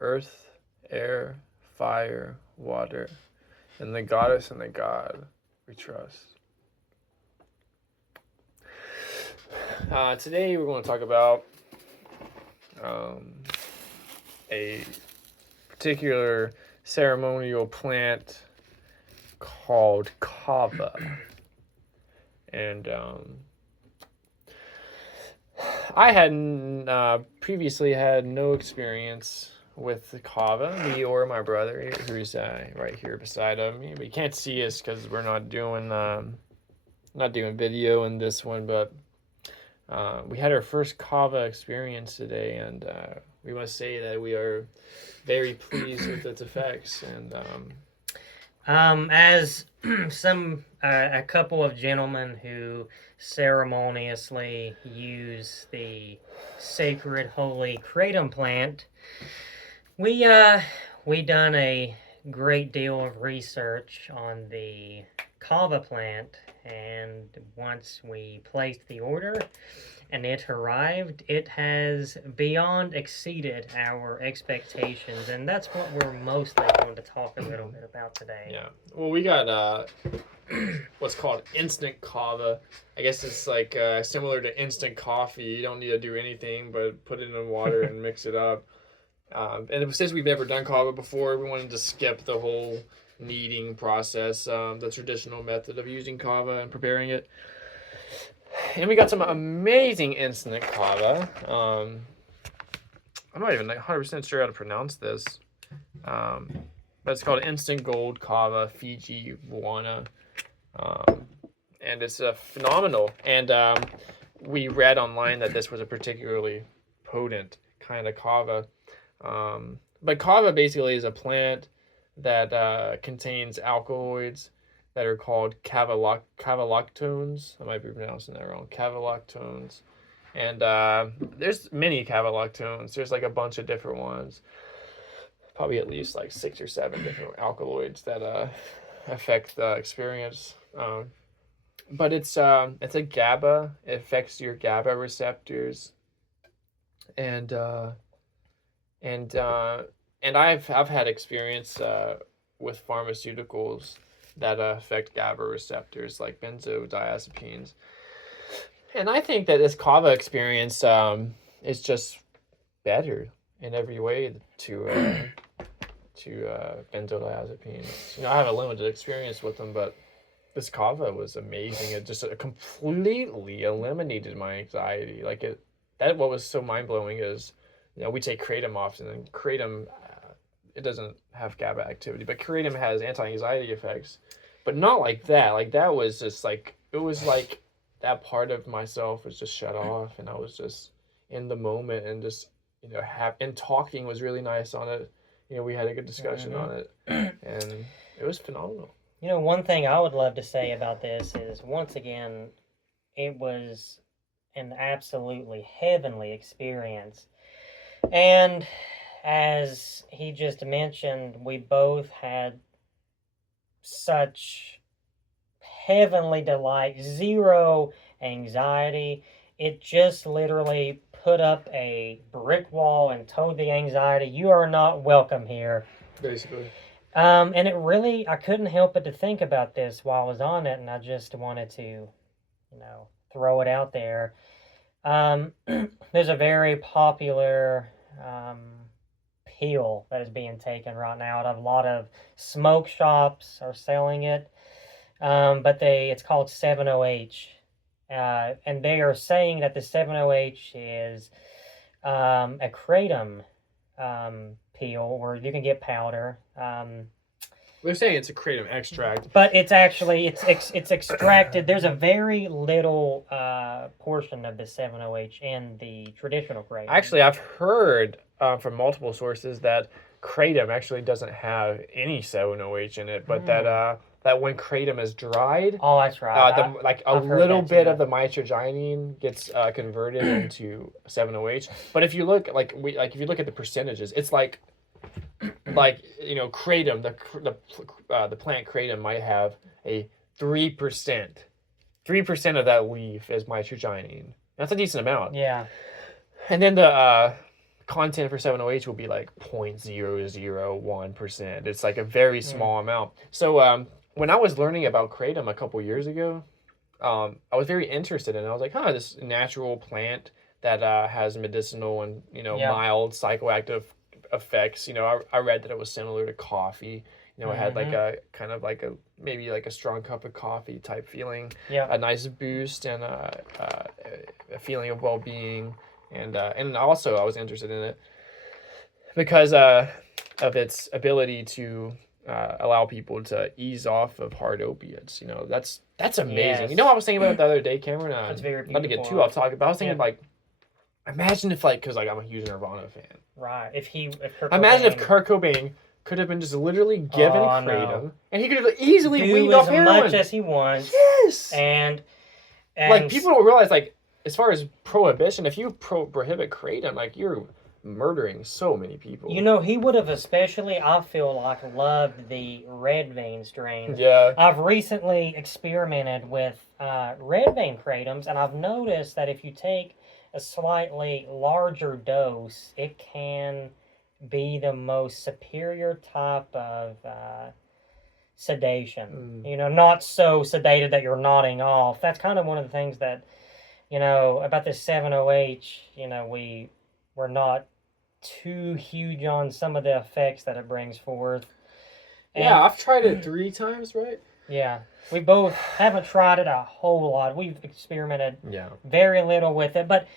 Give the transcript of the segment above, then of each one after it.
earth, air, fire, water, and the goddess and the god we trust. Today we're going to talk about a particular ceremonial plant called kava. And I had previously had no experience with the kava. Me or my brother, who's right here beside of me. We can't see us because we're not doing video in this one, but we had our first kava experience today, and we must say that we are very pleased with its effects. And as a couple of gentlemen who ceremoniously use the sacred holy kratom plant, we done a great deal of research on the kava plant, and once we placed the order and it arrived, it has beyond exceeded our expectations, and that's what we're mostly going to talk a little bit about today. Yeah. Well, we got what's called instant kava. I guess it's like similar to instant coffee. You don't need to do anything but put it in water and mix it up. And since we've never done kava before, we wanted to skip the whole kneading process, the traditional method of using kava and preparing it. And we got some amazing instant kava. I'm not even 100% sure how to pronounce this. But it's called Instant Gold Kava Fiji Buana. And it's phenomenal. And we read online that this was a particularly potent kind of kava. But kava basically is a plant that contains alkaloids that are called cavaloctones. I might be pronouncing that wrong. Cavaloctones. And there's many cavaloctones. There's like a bunch of different ones. Probably at least like 6 or 7 different alkaloids that affect the experience. But it's a GABA. It affects your GABA receptors. And I've had experience with pharmaceuticals that affect GABA receptors, like benzodiazepines. And I think that this kava experience is just better in every way to benzodiazepines. I have a limited experience with them, but this kava was amazing. It just completely eliminated my anxiety. What was so mind blowing is, we take kratom often, and kratom, it doesn't have GABA activity, but kratom has anti-anxiety effects, but not like that. Like that was just it was like that part of myself was just shut off, and I was just in the moment, and just, and talking was really nice on it. We had a good discussion on it, and it was phenomenal. One thing I would love to say about this is, once again, it was an absolutely heavenly experience. And as he just mentioned, we both had such heavenly delight, zero anxiety. It just literally put up a brick wall and told the anxiety, you are not welcome here. Basically. And it really, I couldn't help but to think about this while I was on it, and I just wanted to, throw it out there. There's a very popular peel that is being taken right now. A lot of smoke shops are selling it, but it's called 7-OH, and they are saying that the 7-OH is a kratom peel, where you can get powder. They're saying it's a kratom extract, but it's actually it's extracted. There's a very little portion of the 7-OH in the traditional kratom. Actually, I've heard from multiple sources that kratom actually doesn't have any 7-OH in it, but that when kratom is dried, oh, that's right, a little bit of the mitragynine gets converted into 7-OH. But if you look if you look at the percentages, it's kratom, the plant kratom might have a 3%. 3% of that leaf is mitragynine. That's a decent amount. Yeah. And then the content for 7-OH will be like 0.001%. It's like a very small amount. So when I was learning about kratom a couple years ago, I was very interested in it. I was like, this natural plant that has medicinal and mild psychoactive effects. I read that it was similar to coffee. It had like a kind of like maybe like a strong cup of coffee type feeling. Yeah. A nice boost and a feeling of well-being. And also I was interested in it because of its ability to allow people to ease off of hard opiates. That's amazing. Yes. I was thinking about it the other day, Cameron. That's very beautiful. Not to get too off topic, but I was thinking like, imagine if because I'm a huge Nirvana fan. Right. If Kurt Cobain could have been just literally given kratom, and he could have easily weaned off heroin as much as he wants. Yes. And like people don't realize, like, as far as prohibition, if you prohibit kratom, like, you're murdering so many people. He would have especially, I feel like, loved the red vein strain. Yeah. I've recently experimented with red vein kratoms, and I've noticed that if you take a slightly larger dose, it can be the most superior type of sedation. Not so sedated that you're nodding off. That's kind of one of the things that, about this 7-OH, we're not too huge on some of the effects that it brings forth. And, I've tried it 3 times, right? Yeah. We both haven't tried it a whole lot. We've experimented very little with it, but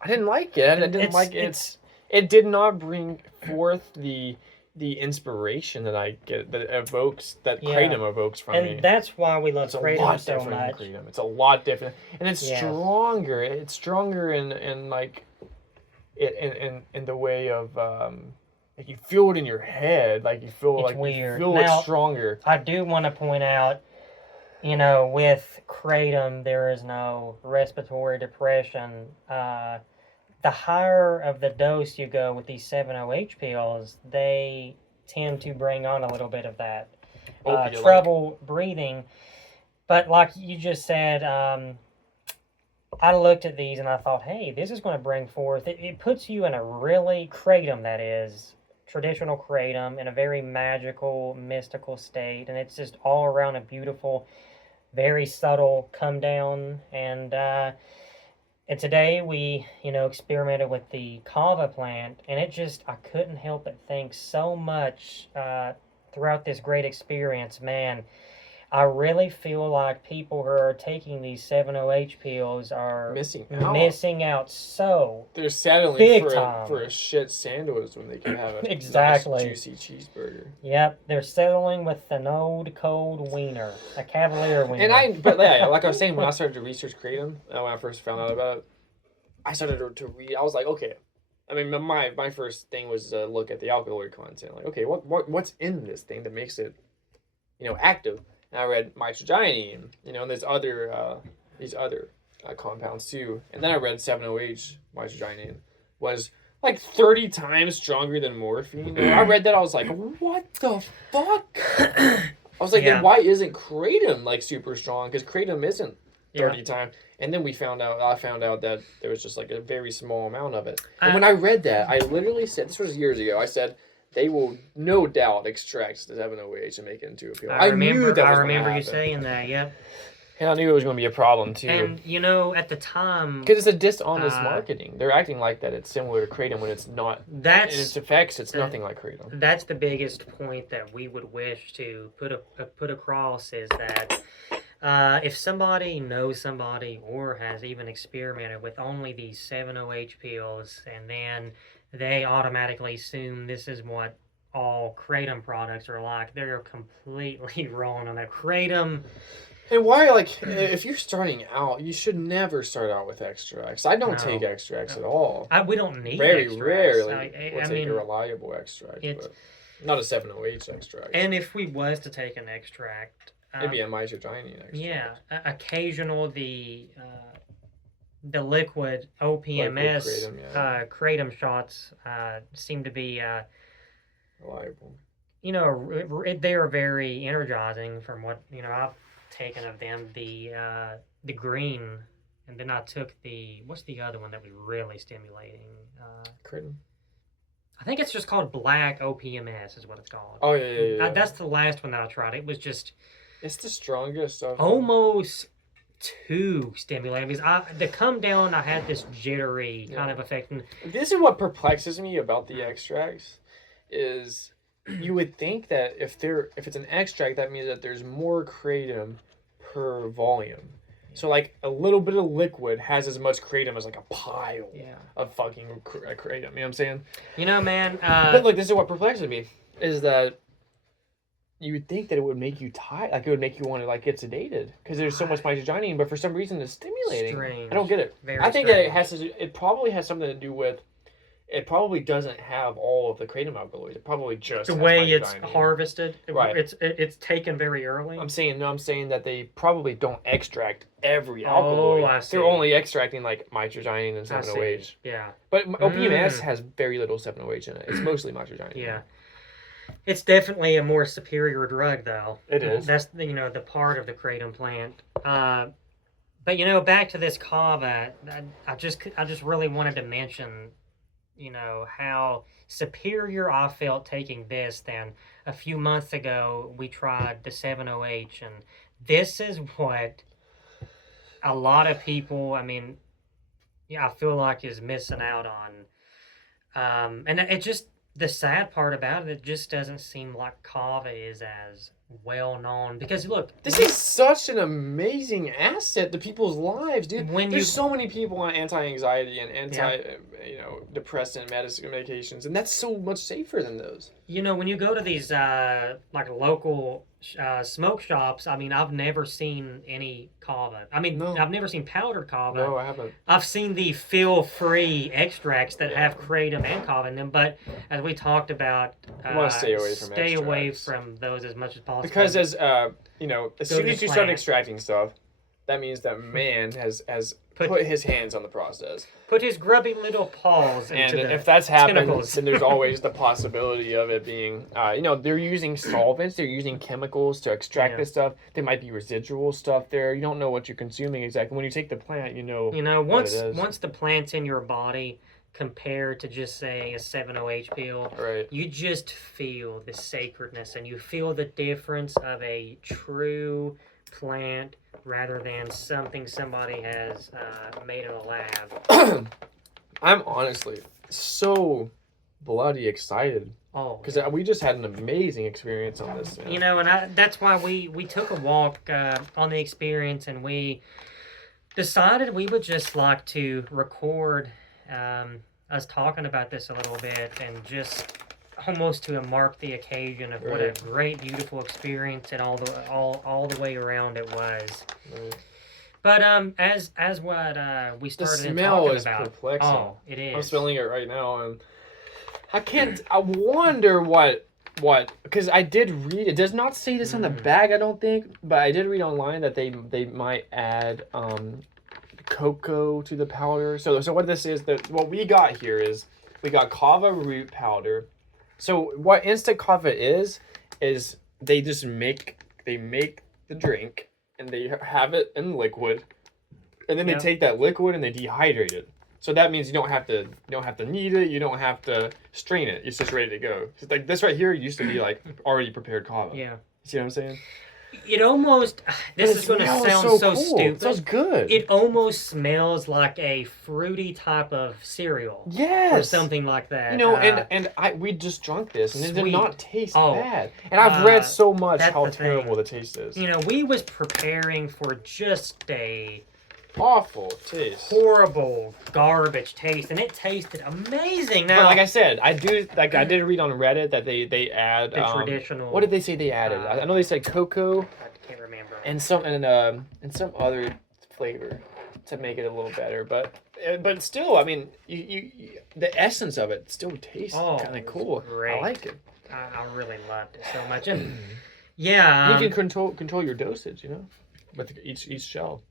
I didn't like it. I didn't like it. It did not bring forth the inspiration that I get that kratom evokes from me. And that's why we love kratom so much. It's a lot different, and it's stronger. It's stronger in like in the way of like you feel it in your head, like you feel it's like weird. You feel it stronger. I do want to point out, with kratom there is no respiratory depression. The higher of the dose you go with these 7-OH pills, they tend to bring on a little bit of that trouble breathing. But like you just said, I looked at these and I thought, hey, this is going to bring forth, it puts you in a really kratom, that is, traditional kratom, in a very magical, mystical state. And it's just all around a beautiful, very subtle come down. And today we, experimented with the kava plant, and I couldn't help but think so much throughout this great experience. Man, I really feel like people who are taking these 7-OH pills are missing out so they're settling big for a shit sandwich when they can have a exactly nice, juicy cheeseburger. Yep, they're settling with an old cold wiener, a Cavalier wiener. But like I was saying, when I started to research kratom, when I first found out about it, I started to read. I was like, okay. I mean, my first thing was to look at the alkaloid content. Like, okay, what's in this thing that makes it, active? And I read misogyny, and there's these other compounds too. And then I read 7-OH misogyny was like 30 times stronger than morphine. And I read that, I was like, what the fuck? I was like, then why isn't kratom like super strong? Because kratom isn't 30 times. And then I found out that there was just like a very small amount of it. And when I read that, I literally said, this was years ago, I said, they will no doubt extract the 7-OH and make it into a pill. I remember you saying that, yep. And I knew it was going to be a problem too. And, at the time... Because it's a dishonest marketing. They're acting like that it's similar to kratom when it's not. In its effects, it's nothing like kratom. That's the biggest point that we would wish to put across, is that if somebody knows somebody or has even experimented with only these 7-OH pills, and then they automatically assume this is what all kratom products are like, they're completely wrong on that. Kratom... And why, if you're starting out, you should never start out with extracts. I don't take extracts at all. We don't need very extracts. Rarely we'll take a reliable extract, but not a 7-OH extract. And if we was to take an extract... maybe a misogyny extract. Yeah, occasional the liquid OPMS kratom shots seem to be... reliable. They are very energizing from what, I've taken of them, the green, and then I took what's the other one that was really stimulating? Kratom. I think it's just called Black OPMS is what it's called. Oh yeah. That's the last one that I tried. It was just It's the strongest of them. almost too stimulating because the come down I had this jittery kind of effect. And this is what perplexes me about the extracts is you would think that if it's an extract, that means that there's more kratom per volume. So like a little bit of liquid has as much kratom as like a pile of fucking kratom. You know what I'm saying? You know, man. But look, this is what perplexes me is that you would think that it would make you tired, like it would make you want to like get sedated because there's so much misogyny, but for some reason it's stimulating. Strange. I don't get it. I think that it probably has something to do with. It probably doesn't have all of the kratom alkaloids. It probably just the way it's harvested. Right. It's taken very early. I'm saying that they probably don't extract every alkaloid. I see. They're only extracting like mitragynine and 7-OH. Yeah. But OPMS has very little 7-OH in it. It's mostly mitragynine. Yeah. It's definitely a more superior drug, though. It is. That's the part of the kratom plant. But back to this kava, I just really wanted to mention, how superior I felt taking this than a few months ago we tried the 7-OH, and this is what a lot of people, I feel like is missing out on. And it just, the sad part about it just doesn't seem like kava is as well known because look, this is such an amazing asset to people's lives, dude. There's so many people on anti-anxiety and depressant medications, and that's so much safer than those. When you go to these like local smoke shops, I've never seen any kava. No. I've never seen powdered kava. No, I haven't. I've seen the feel-free extracts that have kratom and kava in them, but as we talked about, I want to stay away from those as much as possible. Because as soon as you start extracting stuff, that means that man has put his hands on the process. Put his grubby little paws into and if that's happened, tentacles. then there's always the possibility of it being, they're using solvents, they're using chemicals to extract this stuff. There might be residual stuff there. You don't know what you're consuming exactly. When you take the plant, once the plant's in your body, compared to just say a 7-OH pill, right? You just feel the sacredness and you feel the difference of a true plant rather than something somebody has made in a lab. I'm honestly so bloody excited. Oh, because we just had an amazing experience on this. And that's why we took a walk on the experience, and we decided we would just like to record us talking about this a little bit and just almost to mark the occasion of what a great, beautiful experience and all the way around it was. Right. But as what we started the smell talking is about, perplexing. Oh, it is. I'm smelling it right now, and I wonder what because I did read. It does not say this on the bag, I don't think, but I did read online that they might add cocoa to the powder. So what this is, that what we got here is we got kava root powder. So what instant kava is they just make the drink and they have it in liquid, and then they take that liquid and they dehydrate it. So that means you don't have to knead it, you don't have to strain it. It's just ready to go. It's like this right here used to be like already prepared kava. Yeah. See what I'm saying? It almost, this is going to sound so cool. stupid. It smells good. It almost smells like a fruity type of cereal. Yes. Or something like that. We just drunk this, and it did sweet. not taste bad. And I've read so much how terrible the taste is. We was preparing for just a awful taste, horrible garbage taste, and it tasted amazing. Now, but like I said, I did read on Reddit that they add the traditional. What did they say they added? I know they said cocoa. I can't remember. And some other flavor to make it a little better, but still, you the essence of it still tastes kind of cool. Great. I like it. I really loved it so much, and yeah, you can control your dosage, with each shell.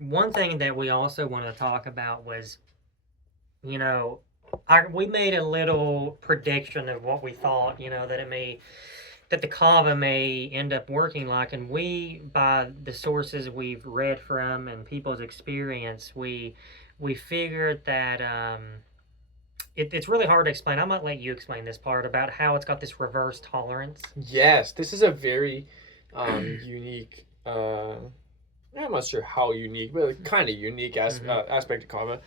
One thing that we also wanted to talk about was, we made a little prediction of what we thought, that the kava may end up working like, and we, by the sources we've read from and people's experience, we figured that it's really hard to explain. I might let you explain this part about how it's got this reverse tolerance. Yes, this is a very unique. I'm not sure how unique, but kind of unique aspect of kava.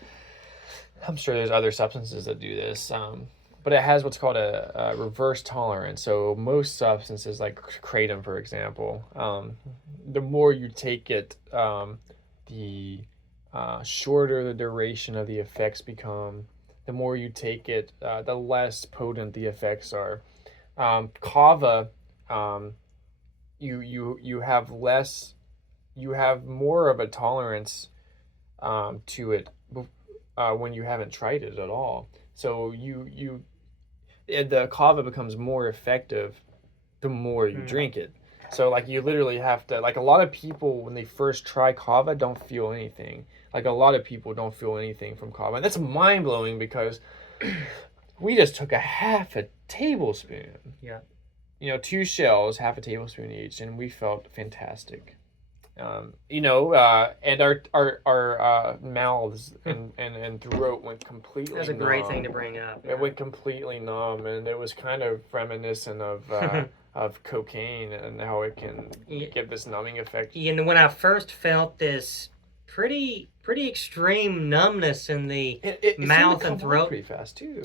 I'm sure there's other substances that do this, but it has what's called a reverse tolerance. So most substances, like kratom, for example, the more you take it, the shorter the duration of the effects become. The more you take it, the less potent the effects are. Kava, you have less, you have more of a tolerance to it when you haven't tried it at all. So the kava becomes more effective the more you drink it. So like you literally have to, like a lot of people when they first try kava don't feel anything. Like a lot of people don't feel anything from kava. And that's mind blowing because we just took a half a tablespoon. Yeah. 2 shells, half a tablespoon each, and we felt fantastic. And our mouths and throat went completely That's a great thing to bring up. It went completely numb, and it was kind of reminiscent of cocaine and how it can give this numbing effect. And when I first felt this pretty extreme numbness in the mouth and throat, pretty fast too.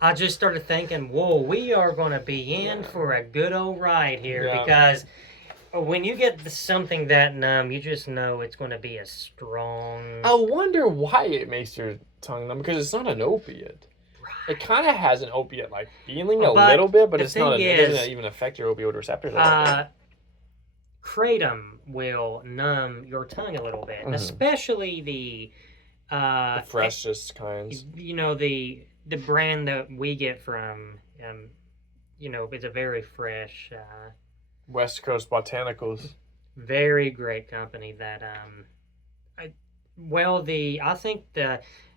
I just started thinking, whoa, we are going to be in for a good old ride here because when you get something that numb, you just know it's going to be a strong... I wonder why it makes your tongue numb, because it's not an opiate. Right. It kind of has an opiate-like feeling a little bit, but it's not. It doesn't even affect your opioid receptors a little bit. Kratom will numb your tongue a little bit, especially the freshest kinds. The brand that we get from, it's a very fresh... West Coast Botanicals. Very great company that, I think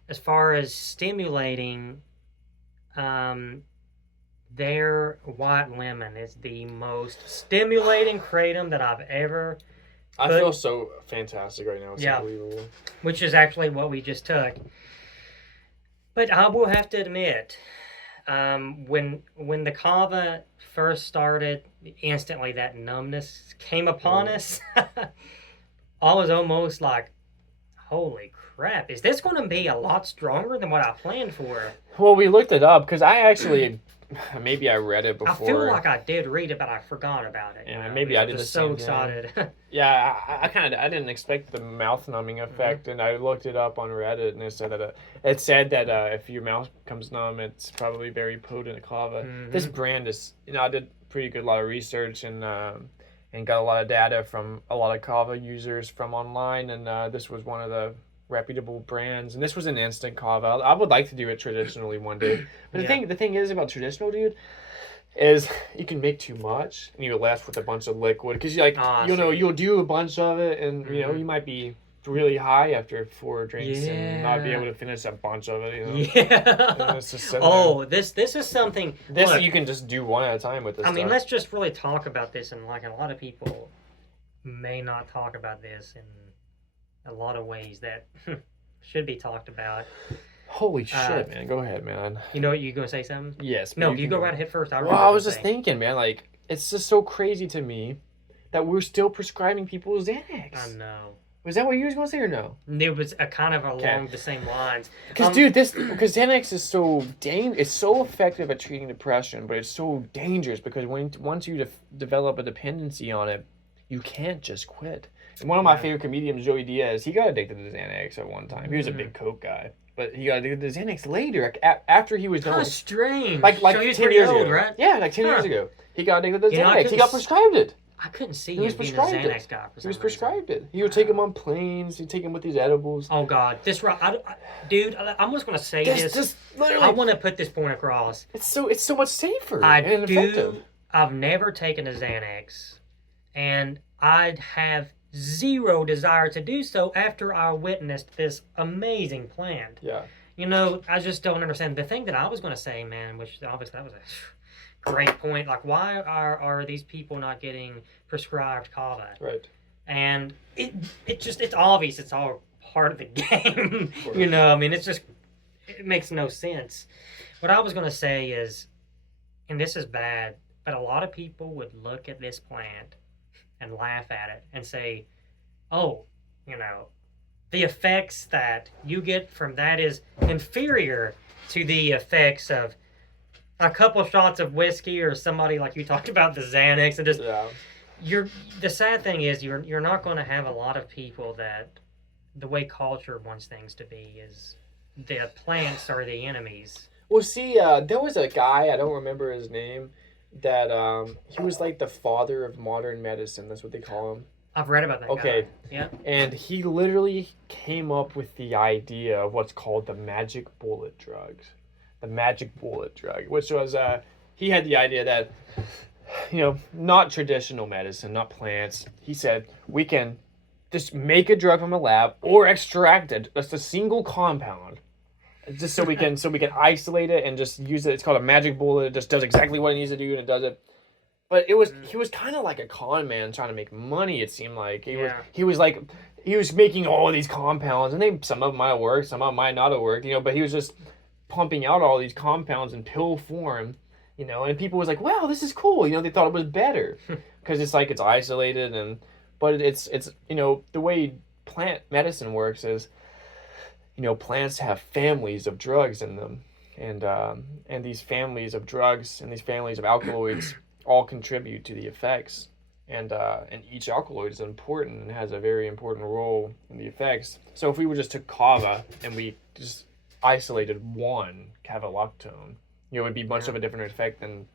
as far as stimulating, their white lemon is the most stimulating kratom that I've ever... I feel so fantastic right now. It's unbelievable. Which is actually what we just took. But I will have to admit, when the kava first started, instantly that numbness came upon us. I was almost like, holy crap, is this going to be a lot stronger than what I planned for? Well, we looked it up because I actually, maybe I read it before. I feel like I did read it, but I forgot about it. Yeah, maybe I did the same. So excited. Yeah, I didn't expect the mouth numbing effect, and I looked it up on Reddit, and it said that if your mouth becomes numb, it's probably very potent kava. This brand is, I did pretty good lot of research and got a lot of data from a lot of kava users from online, and this was one of the reputable brands, and this was an instant kava. I would like to do it traditionally one day, but the thing is about traditional, dude, is you can make too much and you're left with a bunch of liquid because you'll do a bunch of it, and you might be really high after 4 drinks and not be able to finish a bunch of it. It's just this is something. Look, you can just do one at a time with this. I mean, let's just really talk about this, and like a lot of people may not talk about this in a lot of ways that should be talked about. Holy shit, man. Go ahead, man. You know what? You going to say something? Yes. No, you go right ahead first. I was just thinking, man, like, it's just so crazy to me that we're still prescribing people Xanax. I know. Was that what you were going to say or no? It was along the same lines. Because, because Xanax is so it's so effective at treating depression, but it's so dangerous because once you develop a dependency on it, you can't just quit. And one of my favorite comedians, Joey Diaz, he got addicted to Xanax at one time. He was a big coke guy. But he got addicted to Xanax later, after he was done. How strange. Like so he was 10 pretty years old, ago. right? Yeah, like 10 years ago. He got addicted to Xanax. He got prescribed it. I couldn't see him being a Xanax guy. He was prescribed it. He would take him on planes. He'd take him with these edibles. Oh, God. Dude, I'm just going to say this. Just literally, I want to put this point across. It's so much safer and effective. I've never taken a Xanax, and I'd have zero desire to do so after I witnessed this amazing plant. Yeah. I just don't understand. The thing that I was going to say, man, which obviously that was a great point. Like, why are these people not getting prescribed kava? Right. And it's obvious it's all part of the game. I mean, it's just it makes no sense. What I was going to say is, and this is bad, but a lot of people would look at this plant and laugh at it and say, oh, you know, the effects that you get from that is inferior to the effects of a couple shots of whiskey or somebody like you talked about the Xanax and just Yeah. you're the sad thing is you're not going to have a lot of people that the way culture wants things to be is the plants are the enemies. Well, see, there was a guy, I don't remember his name, that he was like the father of modern medicine. That's what they call him. I've read about that Okay. guy. Yeah. And he literally came up with the idea of what's called the magic bullet drugs. The magic bullet drug, which was, he had the idea that, not traditional medicine, not plants. He said, we can just make a drug from a lab or extract it, just a single compound, just so we can isolate it and just use it. It's called a magic bullet. It just does exactly what it needs to do, and it does it. But he was kind of like a con man trying to make money. It seemed like he was making all these compounds, and some of them might have worked, some of them might not have worked, But he was just pumping out all these compounds in pill form, And people was like, "Wow, this is cool." They thought it was better because it's like it's isolated, but it's the way plant medicine works is, plants have families of drugs in them, and these families of drugs and these families of alkaloids all contribute to the effects, and each alkaloid is important and has a very important role in the effects. So if we were just took kava and we just isolated one cavaloctone, it would be much of a different effect than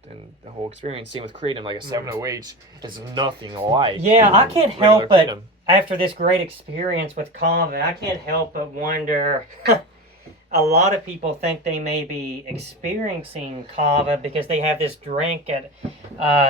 the whole experience. Same with kratom, like a 7-OH is nothing alike. Yeah, I can't help but kratom. After this great experience with kava, I can't help but wonder. A lot of people think they may be experiencing kava because they have this drink at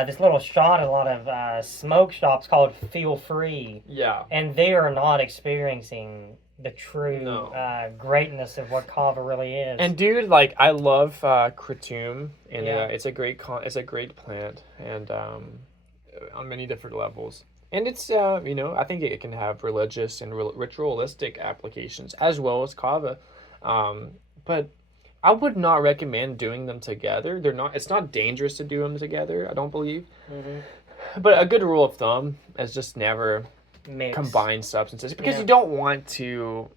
this little shot at a lot of smoke shops called Feel Free. Yeah. And they are not experiencing the true greatness of what kava really is. And dude, like I love kratom, and Yeah. it's a great plant, and on many different levels. And it's I think it can have religious and ritualistic applications as well as kava. But I would not recommend doing them together. It's not dangerous to do them together, I don't believe. Mm-hmm. But a good rule of thumb is just never Mix. combine substances, because you don't want to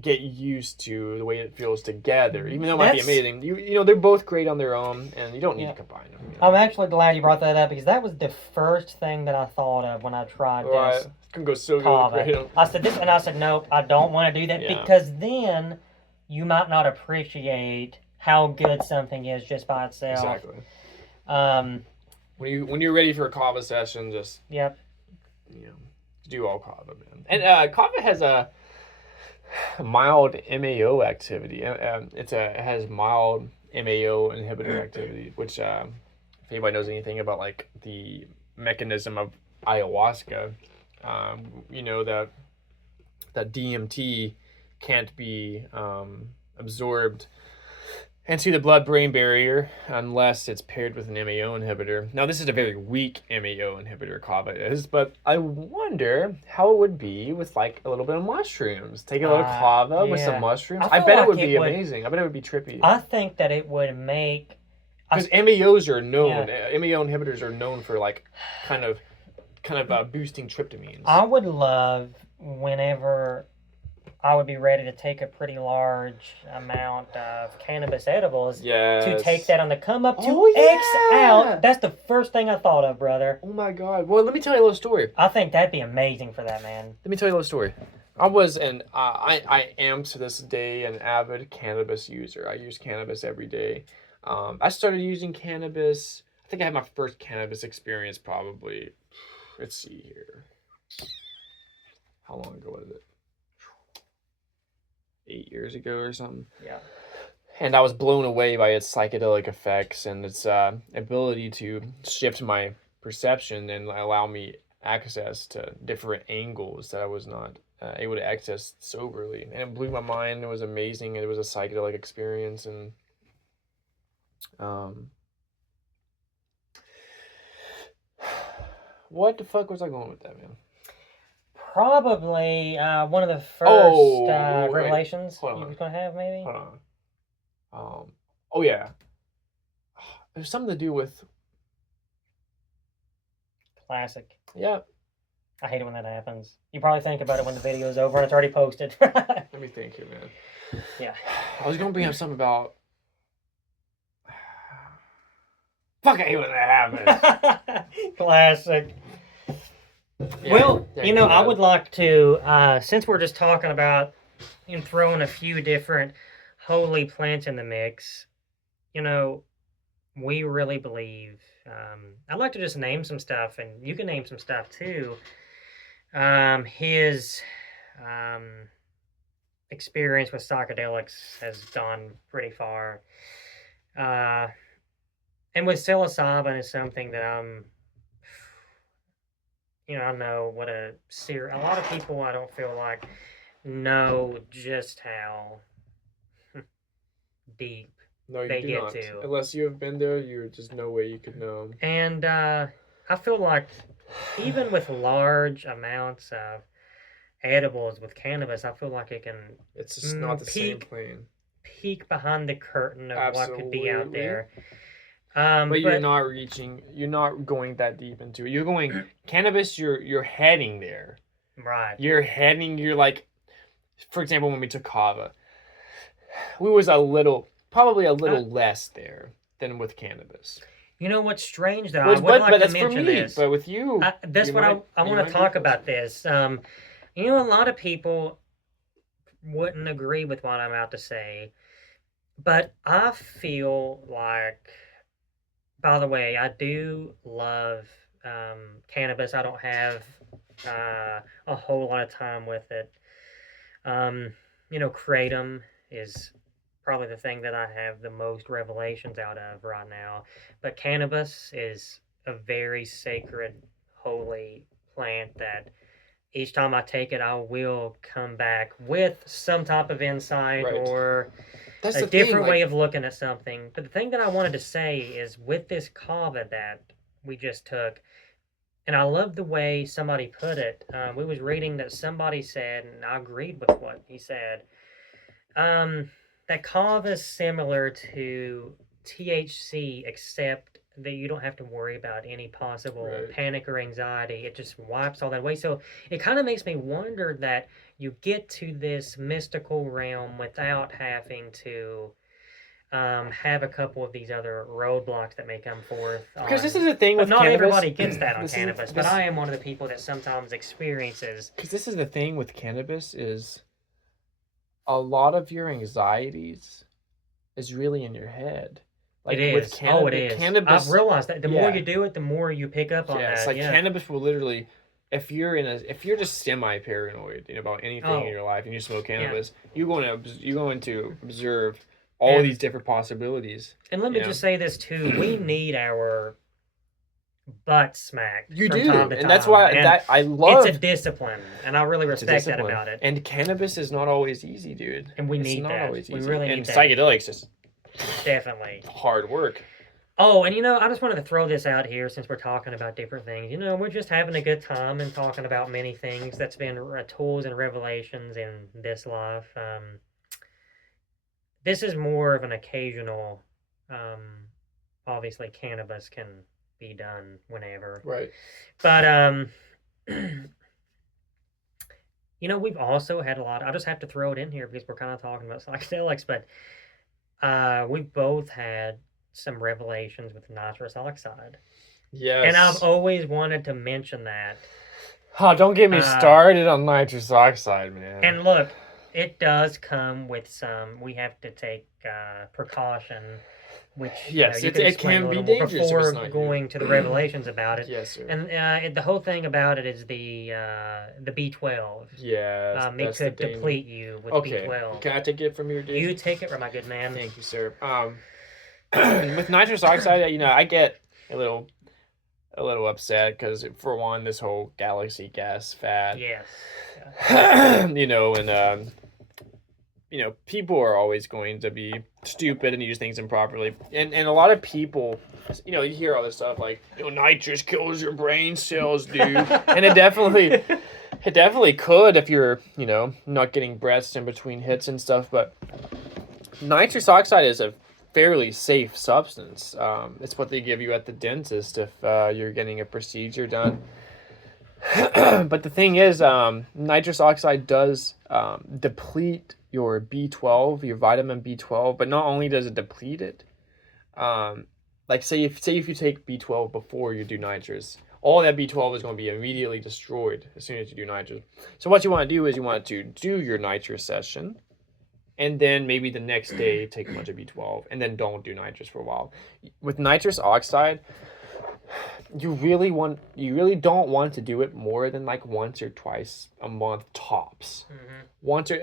get used to the way it feels together, even though it might be amazing. They're both great on their own, and you don't need to combine them. I'm actually glad you brought that up because that was the first thing that I thought of when I tried this. It can go so kava. good with kratom. I said this, and I said nope, I don't want to do that because then you might not appreciate how good something is just by itself. Exactly. When you're ready for a kava session, just do all kava, man. And kava has a mild MAO activity. It has mild MAO inhibitor activity, which if anybody knows anything about like the mechanism of ayahuasca, that DMT can't be absorbed into the blood-brain barrier unless it's paired with an MAO inhibitor. Now, this is a very weak MAO inhibitor, kava is, but I wonder how it would be with like a little bit of mushrooms. Take a little kava with some mushrooms. I bet it would be amazing. I bet it would be trippy. I think that it would make... Because MAOs are known, MAO inhibitors are known for like kind of boosting tryptamines. I would love whenever I would be ready to take a pretty large amount of cannabis edibles to take that on the come up to X out. That's the first thing I thought of, brother. Oh my God. Well, let me tell you a little story. I think that'd be amazing for that, man. Let me tell you a little story. I am to this day an avid cannabis user. I use cannabis every day. I started using cannabis. I think I had my first cannabis experience probably, let's see here. How long ago was it? 8 years ago or something. Yeah. And I was blown away by its psychedelic effects and its ability to shift my perception and allow me access to different angles that I was not able to access soberly. And it blew my mind. It was amazing. It was a psychedelic experience. And what the fuck was I going with that, man? Probably one of the first revelations you was going to have, maybe? Hold on. Oh yeah, there's something to do with Classic. yeah. I hate it when that happens. You probably think about it when the video is over and it's already posted. Let me think here, man. Yeah. I was gonna bring up something about. Fuck, I hate when that happens. Classic. Yeah, Well, yeah, you know, I got would it. like to, since we're just talking about and throwing a few different holy plants in the mix, you know, we really believe. I'd like to just name some stuff, and you can name some stuff too. His um, experience with psychedelics has gone pretty far. Uh, and with psilocybin is something that I know what a lot of people I don't feel like know just how deep No, you they do get not. to. Unless you have been there, you're just no way you could know. And I feel like even with large amounts of edibles with cannabis, I feel like it can It's just not the same peek plane. peek behind the curtain of what could be out Absolutely. there. But you're But not reaching. You're not going that deep into it. You're going cannabis. You're heading there. right, You're heading. You're like, for example, when we took kava, we was probably a little less there than with cannabis. you know what's strange though? I But, would but, like but to that's for mention me. this. But with you, That's you what might, I you want might to be talk closer. about this. You know, a lot of people wouldn't agree with what I'm about to say, but I feel like, by the way, I do love cannabis. I don't have a whole lot of time with it. Um, you know, kratom is probably the thing that I have the most revelations out of right now. But cannabis is a very sacred, holy plant that each time I take it, I will come back with some type of insight Right. or That's a the thing. different way Like, of looking at something. But the thing that I wanted to say is with this kava that we just took, and I love the way somebody put it. We was reading that somebody said, and I agreed with what he said. Um, that kava is similar to THC, except that you don't have to worry about any possible Right. panic or anxiety. It just wipes all that away. So it kind of makes me wonder that you get to this mystical realm without having to have a couple of these other roadblocks that may come forth. because this is the thing But with not cannabis. everybody gets that on This is- cannabis. But this- I am one of the people that sometimes experiences. Because this is the thing with cannabis is a lot of your anxieties is really in your head. Like It with is. cannabis, Oh, it is. cannabis. I've realized that the more yeah. you do it, the more you pick up on Yeah, it's that. like Yeah. cannabis will literally, if you're just semi paranoid about anything Oh. in your life and you smoke Yeah. cannabis, you're going to observe all And- these different possibilities. And let me Yeah. just say this too: we need our butt smacked You from do, time to and that's time. why And that I love. it's a discipline, and I really It's a respect that discipline. about it. And cannabis is not always easy, dude. And we It's need not that. always We easy. really and need that. psychedelics is Definitely. hard work. Oh, and you know, I just wanted to throw this out here since we're talking about different things. You know, we're just having a good time and talking about many things that's been tools and revelations in this life. This is more of an occasional. Obviously, cannabis can be done whenever, Right. but you know, we've also had a lot. I just have to throw it in here because we're kind of talking about psychedelics, but we've both had some revelations with nitrous oxide. Yes. And I've always wanted to mention that. Oh, don't get me started on nitrous oxide, man. And look, it does come with some. We have to take precaution, which yes, you can it explain can a be little more dangerous if it's before not going to the revelations about it. Yes, sir. And the whole thing about it is the B12. Yes, It that's could the thing. deplete you with Okay, B12. can I take it from here, dude? You take it, my good man. Thank you, sir. With nitrous oxide, you know, I get a little upset because, for one, this whole galaxy gas fad. Yes. You know, and you know, people are always going to be stupid and use things improperly, and a lot of people, you know, you hear all this stuff like, you know, nitrous kills your brain cells, dude, and it definitely could if you're, you know, not getting breaths in between hits and stuff, but Nitrous oxide is a fairly safe substance. It's what they give you at the dentist if you're getting a procedure done. But the thing is, nitrous oxide does deplete your B12, your vitamin B12. But not only does it deplete it, um, like say if you take B12 before you do nitrous, all that B12 is going to be immediately destroyed as soon as you do nitrous. So what you want to do is you want to do your nitrous session, and then maybe the next day take a bunch of B12, and then don't do nitrous for a while. With nitrous oxide, you really don't want to do it more than like once or twice a month tops. Mm-hmm. Once or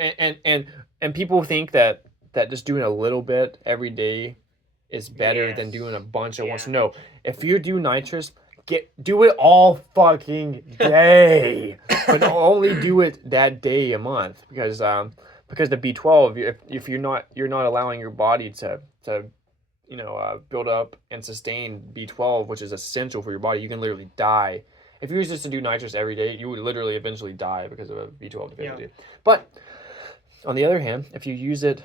and people think that just doing a little bit every day is better than doing a bunch at once. No, if you do nitrous, do it all fucking day, but only do it that day a month, because the B12, if you're not allowing your body to build up and sustain B12, which is essential for your body, you can literally die. If you were just to do nitrous every day, you would literally eventually die because of a B12 deficiency. Yeah. But on the other hand, if you use it,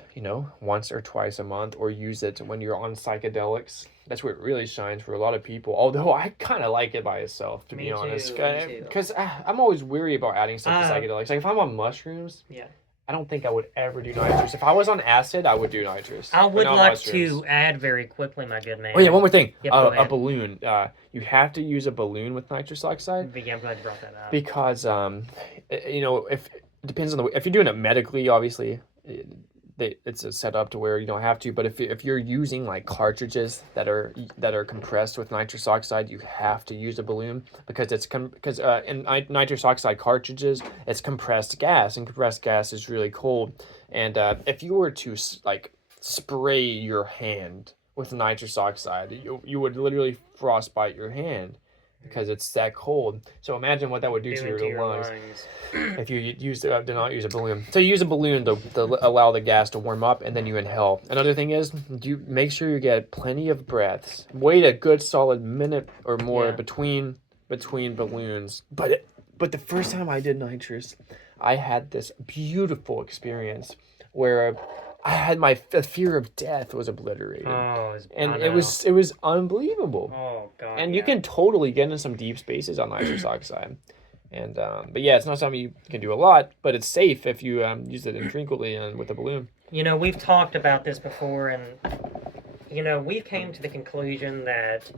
once or twice a month, or use it when you're on psychedelics, that's where it really shines for a lot of people. Although I kind of like it by itself, to be honest, because I'm always weary about adding stuff to psychedelics. Like if I'm on mushrooms, I don't think I would ever do nitrous. If I was on acid, I would do nitrous. I would like to add very quickly, my good man. Oh yeah, one more thing. Yep, a balloon. You have to use a balloon with nitrous oxide. Yeah, I'm glad you brought that up. Because if it depends on if you're doing it medically, obviously, it's set up to where you don't have to. But if you're using like cartridges that are compressed with nitrous oxide, you have to use a balloon, because in nitrous oxide cartridges, it's compressed gas, and compressed gas is really cold. And if you were to like spray your hand with nitrous oxide, you would literally frostbite your hand, because it's that cold. So imagine what that would do to your lungs if you do not use a balloon. So you use a balloon to allow the gas to warm up, and then you inhale. Another thing is, you make sure you get plenty of breaths. Wait a good solid minute or more between balloons. But the first time I did nitrous, I had this beautiful experience where I had my fear of death was obliterated. It was unbelievable. Oh God! And you can totally get into some deep spaces on nitrous oxide. And but it's not something you can do a lot, but it's safe if you use it infrequently and with a balloon. We've talked about this before, and we've came to the conclusion that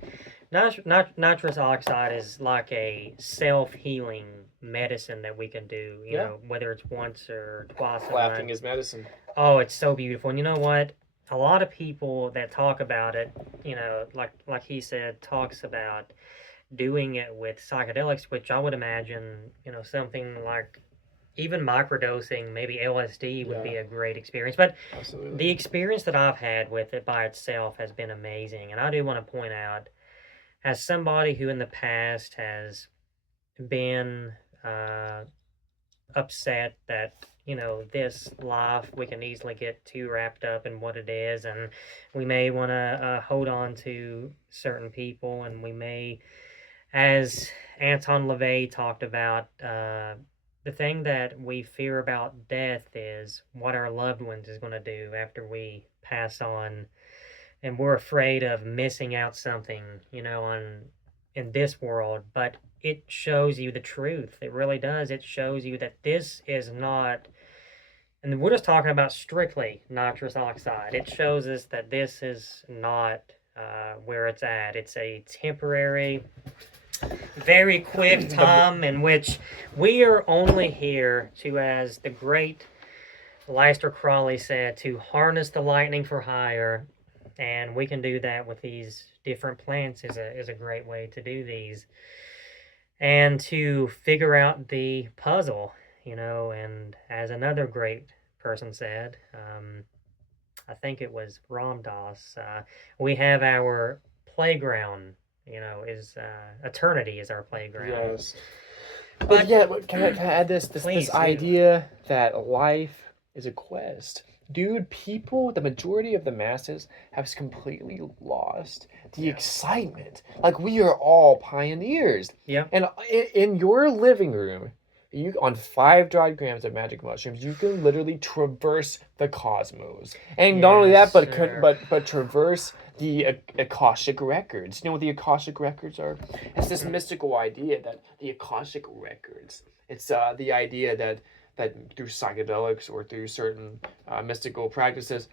nitrous oxide is like a self-healing medicine that we can do. You know, whether it's once or twice. Laughing is medicine. Oh, it's so beautiful. And you know what? A lot of people that talk about it, like he said, talks about doing it with psychedelics, which I would imagine, something like even microdosing, maybe LSD would be a great experience. But absolutely, the experience that I've had with it by itself has been amazing. And I do want to point out, as somebody who in the past has been upset that this life, we can easily get too wrapped up in what it is, and we may want to hold on to certain people, and we may, as Anton LaVey talked about, the thing that we fear about death is what our loved ones is going to do after we pass on, and we're afraid of missing out something, in this world. But it shows you the truth. It really does. It shows you that this is not, and we're just talking about strictly nitrous oxide. It shows us that this is not where it's at. It's a temporary, very quick time in which we are only here to, as the great Leicester Crowley said, to harness the lightning for hire. And we can do that with these different plants is a great way to do these. And to figure out the puzzle, and as another great person said, I think it was Ram Dass, we have our playground, is eternity is our playground. Yes. But can I add this idea that life is a quest? Dude, the majority of the masses have completely lost the excitement. Like, we are all pioneers. Yeah. And in your living room, you on 5 dried grams of magic mushrooms, you can literally traverse the cosmos, and not only that, Yes, but sir. but traverse the Akashic records. You know what the Akashic records are? It's this mystical idea that the Akashic records. It's the idea that through psychedelics or through certain mystical practices,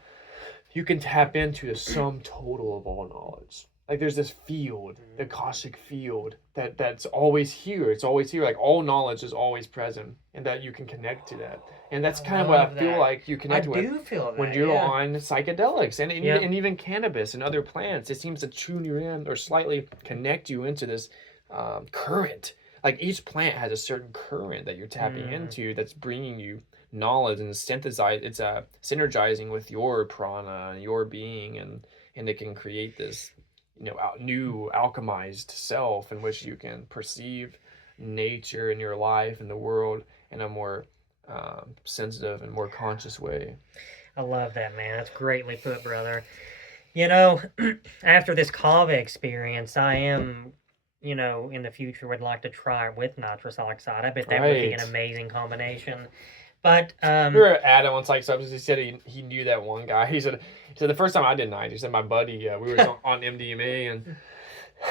you can tap into the sum total of all knowledge. Like there's this field, the Akashic field, that's always here. It's always here. Like all knowledge is always present, and that you can connect to that. And that's I kind of what I love feel that. like you I connect with do feel when that, you're yeah. on psychedelics Yep. and even cannabis and other plants. It seems to tune you in or slightly connect you into this current. Like each plant has a certain current that you're tapping into that's bringing you knowledge and synthesize. It's synergizing with your prana and your being, and it can create this new alchemized self in which you can perceive nature and your life and the world in a more sensitive and more conscious way. I love that, man. That's greatly put, brother. You know, after this kava experience, I am, in the future would like to try it with nitrous oxide. I bet that would be an Right. amazing combination. But Remember Adam on Psych Substance? He said he knew that one guy. He said the first time I did night, he said my buddy, we were on MDMA, and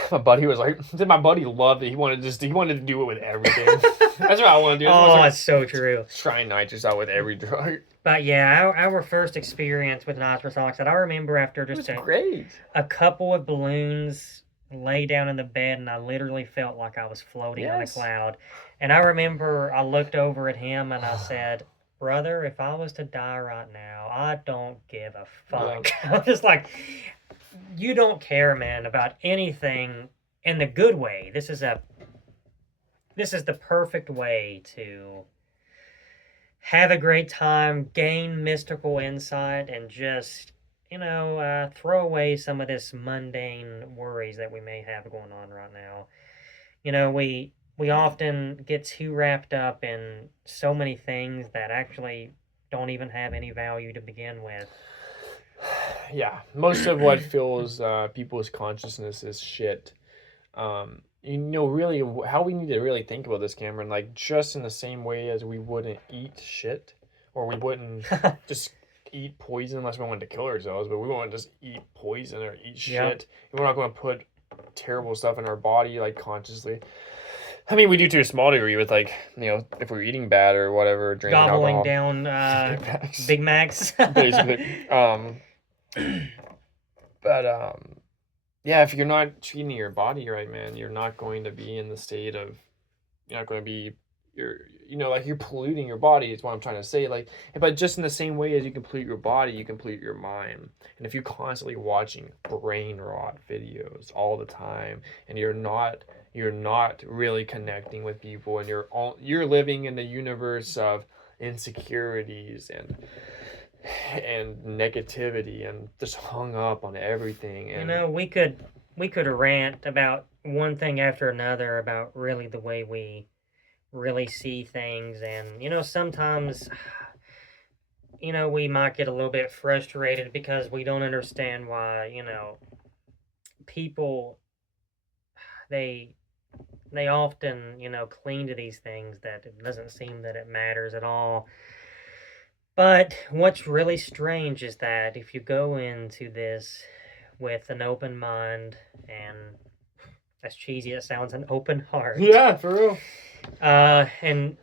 my buddy was like, he said my buddy loved it. He wanted to do it with everything. That's what I want to do. oh, it's so true. Trying nitrous out with every drug. But yeah, our first experience with nitrous oxide, I remember after It just was great. a couple of balloons, lay down in the bed, and I literally felt like I was floating on a Yes. cloud. And I remember I looked over at him and I said, "Brother, if I was to die right now, I don't give a fuck." Yeah. I was just like, you don't care, man, about anything in the good way. This is the perfect way to have a great time, gain mystical insight, and just throw away some of this mundane worries that we may have going on right now. We often get too wrapped up in so many things that actually don't even have any value to begin with. Yeah, most of what fills people's consciousness is shit. Really, how we need to really think about this, Cameron, like just in the same way as we wouldn't eat shit, or we wouldn't just eat poison unless we wanted to kill ourselves, but we won't just eat poison or eat shit. Yep. And we're not going to put terrible stuff in our body, like consciously. I mean, we do to a small degree with, like, if we're eating bad or whatever, drinking Gobbling alcohol. down Big Macs. Basically. But yeah, if you're not treating your body right, man, you're not going to be in the state of, you're not going to be, like you're polluting your body is what I'm trying to say. Like, but just in the same way as you can pollute your body, you can pollute your mind. And if you're constantly watching brain rot videos all the time, and you're not really connecting with people, and you're living in the universe of insecurities and negativity and just hung up on everything. And we could rant about one thing after another about really the way we really see things, and sometimes we might get a little bit frustrated because we don't understand why people they often cling to these things that it doesn't seem that it matters at all. But what's really strange is that if you go into this with an open mind and, as cheesy as it sounds, an open heart. Yeah, for real. And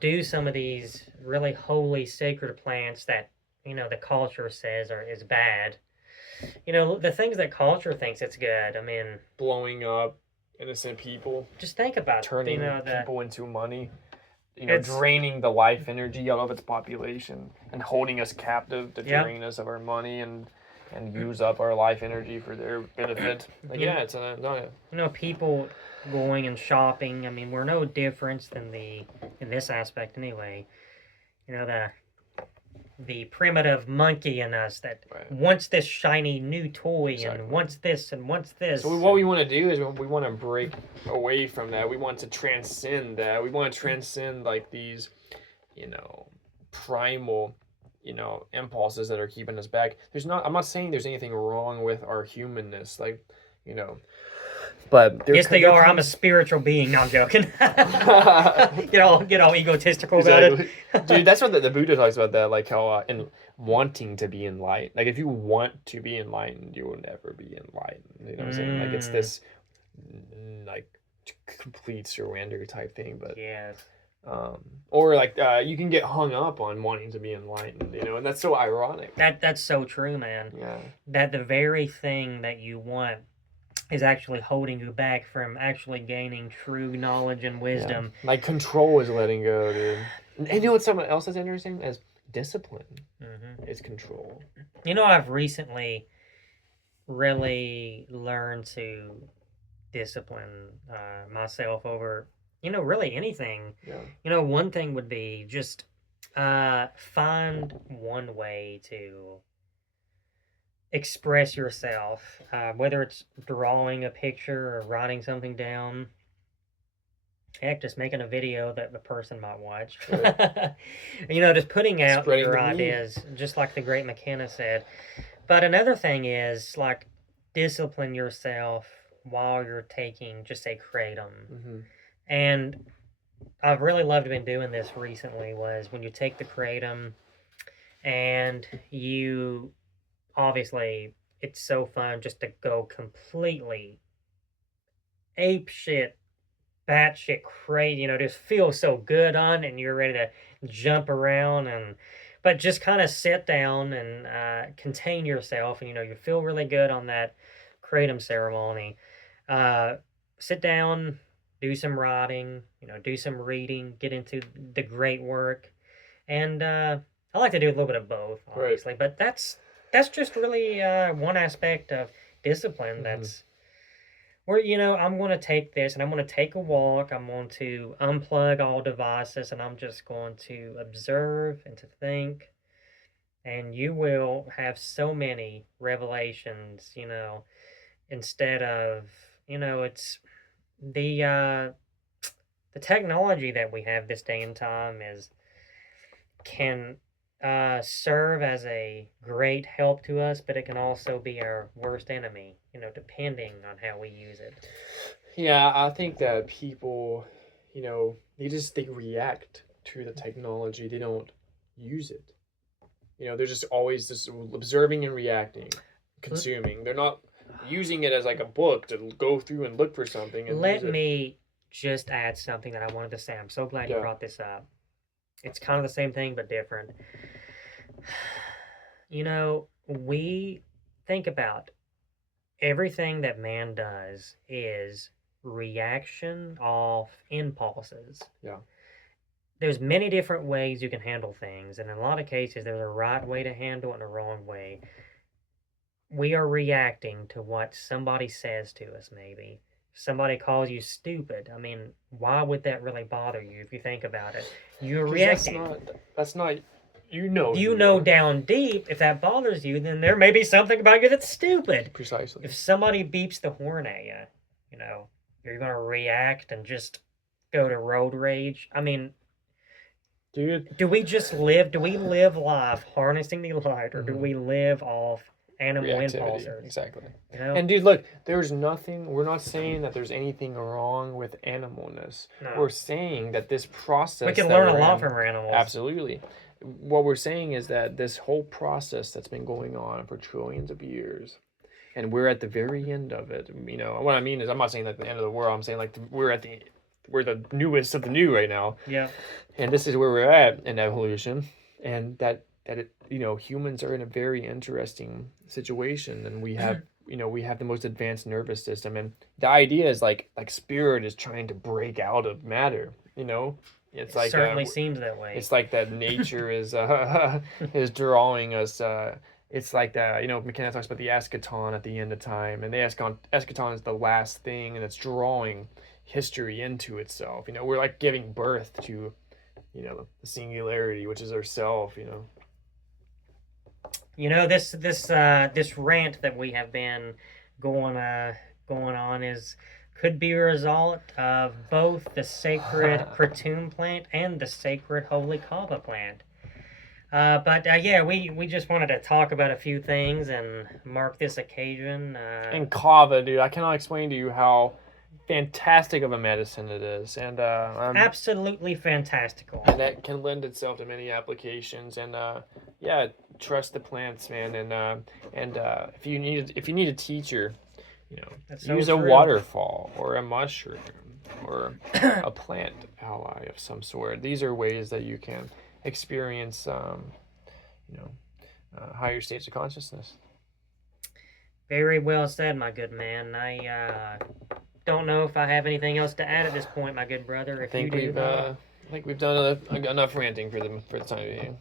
do some of these really holy, sacred plants that the culture says is bad. The things that culture thinks it's good. I mean, blowing up innocent people, just think about turning people into money. It's draining the life energy out of its population and holding us captive to drain us of our money and use up our life energy for their benefit. Like, yeah, it's people going and shopping. I mean, we're no different than in this aspect anyway. The primitive monkey in us that wants this shiny new toy and wants this and wants this. So what we want to do is we want to break away from that. We want to transcend that. We want to transcend like these, primal, impulses that are keeping us back. I'm not saying there's anything wrong with our humanness. Like, But Yes, they there are. I'm a comes spiritual being. No, I'm joking. Get all egotistical about exactly, it. dude. That's what the Buddha talks about. That like how in wanting to be enlightened. Like if you want to be enlightened, you will never be enlightened. You know what I'm saying? Like it's Mm, this like complete surrender type thing. But yes. um, or like you can get hung up on wanting to be enlightened. You know, and that's so ironic. That's so true, man. Yeah. That the very thing that you want is actually holding you back from actually gaining true knowledge and Yeah. wisdom. Like control is letting go, dude. And you know what someone else is interesting? As discipline is control. You know, I've recently really learned to discipline myself over, really anything. Yeah. One thing would be just find one way to express yourself, whether it's drawing a picture or writing something down. Heck, just making a video that the person might watch. Right. Just putting out Spreading your the meme. ideas, just like the great McKenna said. But another thing is like discipline yourself while you're taking just say kratom. Mm-hmm. And I've really loved been doing this recently was when you take the kratom and you obviously it's so fun just to go completely ape shit, bat shit crazy, just feel so good on and you're ready to jump around but just kind of sit down and contain yourself and you feel really good on that kratom ceremony. Uh, Sit down, do some writing, do some reading, get into the great work, and I like to do a little bit of both, obviously. Right. But that's just really one aspect of discipline. That's where I'm going to take this and I'm going to take a walk. I'm going to unplug all devices and I'm just going to observe and to think. And you will have so many revelations, instead of, it's the technology that we have this day and time can serve as a great help to us, but it can also be our worst enemy, depending on how we use it. Yeah, I think that people, they react to the technology. They don't use it. They're just always just observing and reacting, consuming. They're not using it as like a book to go through and look for something. And let me just add something that I wanted to say. I'm so glad you brought this up. It's kind of the same thing, but different. We think about everything that man does is reaction off impulses. Yeah. There's many different ways you can handle things, and in a lot of cases, there's a right way to handle it and a wrong way. We are reacting to what somebody says to us, maybe. Somebody calls you stupid. I mean, why would that really bother you if you think about it? You're reacting. That's not you know down deep, if that bothers you, then there may be something about you that's stupid. Precisely. If somebody beeps the horn at you, you're going to react and just go to road rage. I mean, dude, do we live life harnessing the light, or do we live off animal impulses? Exactly. And dude, look, we're not saying that there's anything wrong with animalness. No. We're saying that this process, we can learn a lot from our animals. Absolutely. What we're saying is that this whole process that's been going on for trillions of years, and we're at the very end of it. What I mean is, I'm not saying that the end of the world. I'm saying like we're the newest of the new right now. Yeah. And this is where we're at in evolution, and that humans are in a very interesting situation, and we have we have the most advanced nervous system, and the idea is like spirit is trying to break out of matter. It's like certainly seems that way. It's like that nature is drawing us. It's like that. McKenna talks about the eschaton at the end of time, and the eschaton is the last thing, and it's drawing history into itself. We're like giving birth to, the singularity, which is ourself. This rant that we have been going on could be a result of both the sacred kratom plant and the sacred holy kava plant. Yeah, we just wanted to talk about a few things and mark this occasion. And kava, dude, I cannot explain to you how fantastic of a medicine it is, Absolutely fantastical. and that can lend itself to many applications. And yeah, trust the plants, man. And if you need a teacher, you know, That's so use a true. waterfall or a mushroom or a plant ally of some sort. These are ways that you can experience, you know, higher states of consciousness. Very well said, my good man. I don't know if I have anything else to add at this point, my good brother. If you do, I think we've done enough ranting for the time being.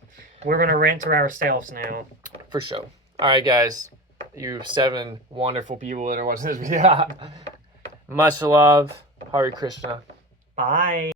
we're gonna rant to ourselves now. For sure. All right, guys. You 7 wonderful people that are watching this video. Much love. Hare Krishna. Bye.